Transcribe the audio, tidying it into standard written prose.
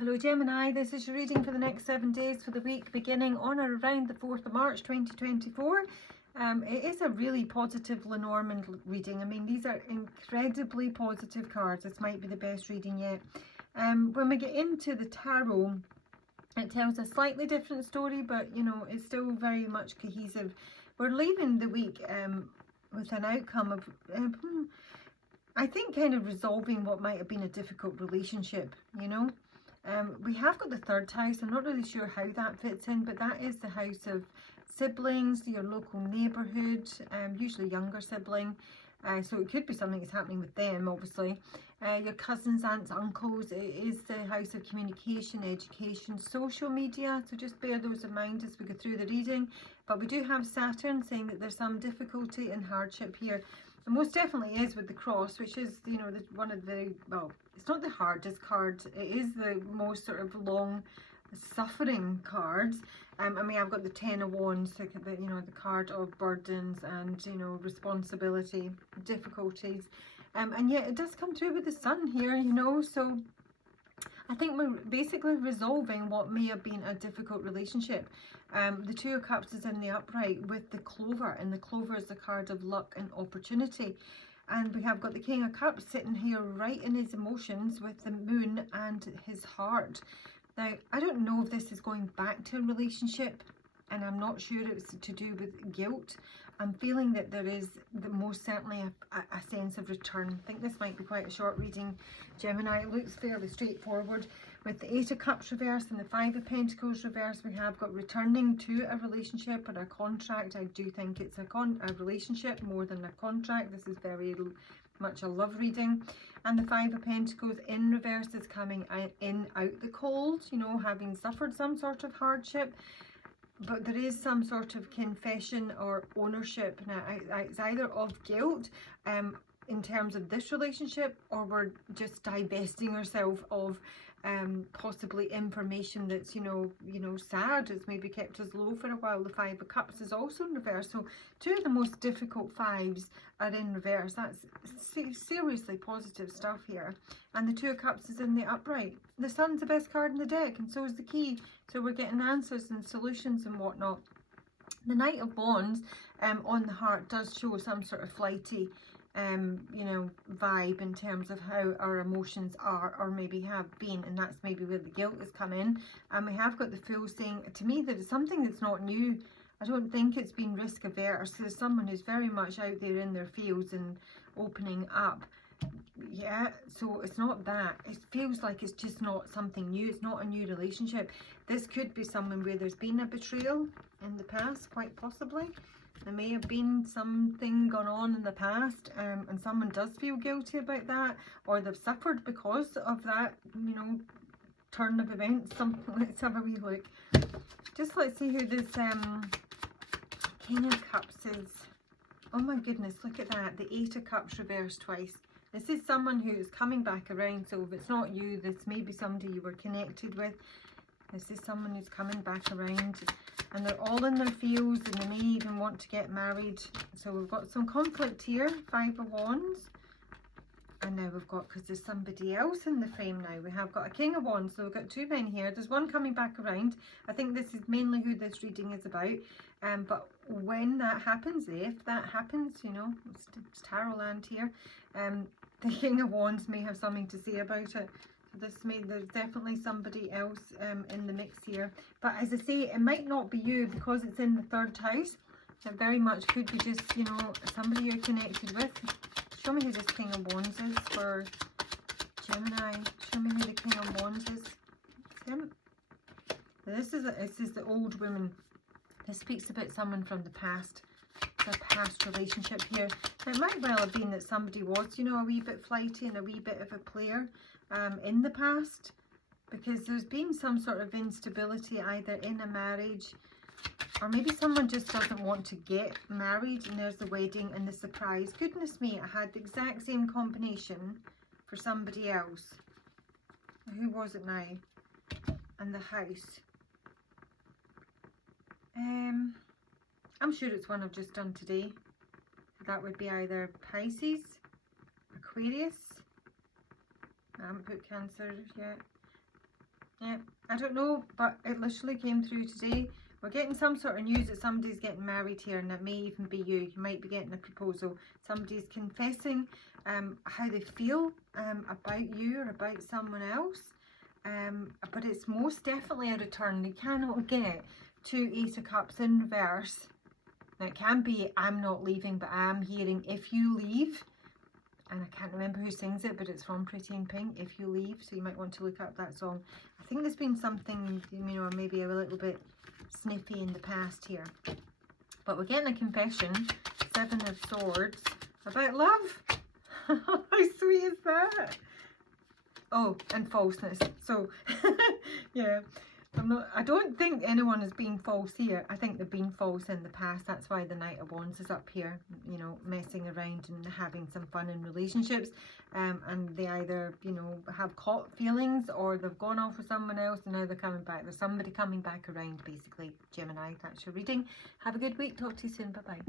Hello Gemini, this is your reading for the next 7 days for the week beginning on or around the 4th of March 2024. It is a really positive Lenormand reading. I mean, these are incredibly positive cards. This might be the best reading yet. When we get into the tarot, it tells a slightly different story, but you know, it's still very much cohesive. We're leaving the week with an outcome of, I think, kind of resolving what might have been a difficult relationship, you know. We have got the third house. I'm not really sure how that fits in, but that is the house of siblings, your local neighbourhood, usually younger sibling. So it could be something that's happening with them, obviously. Your cousins, aunts, uncles. It is the house of communication, education, social media. So just bear those in mind as we go through the reading. But we do have Saturn saying that there's some difficulty and hardship here. And most definitely is with the cross, which is, you know, one of the, well, it's not the hardest card. It is the most sort of long suffering cards. I mean, I've got the Ten of Wands, like the, you know, the card of burdens and, you know, responsibility, difficulties. And yet it does come through with the sun here, you know, so I think we're basically resolving what may have been a difficult relationship. The Two of Cups is in the upright with the Clover, and the Clover is the card of luck and opportunity. And we have got the King of Cups sitting here right in his emotions with the Moon and his heart. Now, I don't know if this is going back to a relationship, and I'm not sure it's to do with guilt. I'm feeling that there is most certainly a sense of return. I think this might be quite a short reading, Gemini. It looks fairly straightforward. With the Eight of Cups reverse and the Five of Pentacles reverse, we have got returning to a relationship or a contract. I do think it's a relationship more than a contract. This is very much a love reading. And the Five of Pentacles in reverse is coming in out the cold, you know, having suffered some sort of hardship. But there is some sort of confession or ownership. Now, it's either of guilt in terms of this relationship, or we're just divesting ourselves of possibly information that's, you know, sad. It's maybe kept us low for a while. The Five of Cups is also in reverse. So two of the most difficult fives are in reverse. That's seriously positive stuff here. And the Two of Cups is in the upright. The Sun's the best card in the deck, and so is the Key. So we're getting answers and solutions and whatnot. The Knight of Wands on the heart does show some sort of flighty you know, vibe in terms of how our emotions are or maybe have been, and that's maybe where the guilt has come in. And we have got the Fool saying to me that it's something that's not new. I don't think it's been risk averse. There's someone who's very much out there in their fields and opening up. Yeah, so it's not that. It feels like it's just not something new. It's not a new relationship. This could be someone where there's been a betrayal in the past, quite possibly. There may have been something gone on in the past, and someone does feel guilty about that, or they've suffered because of that, you know, turn of events. Something. Let's have a wee look. Just let's see who this King of Cups is. Oh my goodness, look at that. The Eight of Cups reversed twice. This is someone who is coming back around. So if it's not you, this may be somebody you were connected with. This is someone who's coming back around, and they're all in their fields, and they may even want to get married. So we've got some conflict here. Five of Wands. And now we've got, because there's somebody else in the frame now, we have got a King of Wands. So we've got two men here. There's one coming back around. I think this is mainly who this reading is about. But when that happens, if that happens, you know, it's tarot land here. The King of Wands may have something to say about it. There's definitely somebody else in the mix here. But as I say, it might not be you because it's in the third house. It very much could be just, you know, somebody you're connected with. Show me who this King of Wands is for Gemini. Show me who the King of Wands is. It's him. This is the old woman. This speaks about someone from the past. It's a past relationship here. It might well have been that somebody was, you know, a wee bit flighty and a wee bit of a player in the past, because there's been some sort of instability either in a marriage, or maybe someone just doesn't want to get married, and there's the wedding and the surprise. Goodness me, I had the exact same combination for somebody else. Who was it now? And the house. I'm sure it's one I've just done today. That would be either Pisces, Aquarius. I haven't put Cancer yet. Yeah, I don't know, but it literally came through today. We're getting some sort of news that somebody's getting married here, and it may even be you. You might be getting a proposal. Somebody's confessing how they feel about you or about someone else. But it's most definitely a return. They cannot get 2 Ace of Cups in reverse. Now it can be I'm not leaving, but I am hearing if you leave. And I can't remember who sings it, but it's from Pretty in Pink, If You Leave, so you might want to look up that song. I think there's been something, you know, maybe a little bit sniffy in the past here. But we're getting a confession, 7 of Swords, about love. How sweet is that? Oh, and falseness. So, yeah. I don't think anyone has been false here. I think they've been false in the past. That's why the Knight of Wands is up here, you know, messing around and having some fun in relationships. And they either, you know, have caught feelings, or they've gone off with someone else and now they're coming back. There's somebody coming back around, basically. Gemini, that's your reading. Have a good week. Talk to you soon. Bye-bye.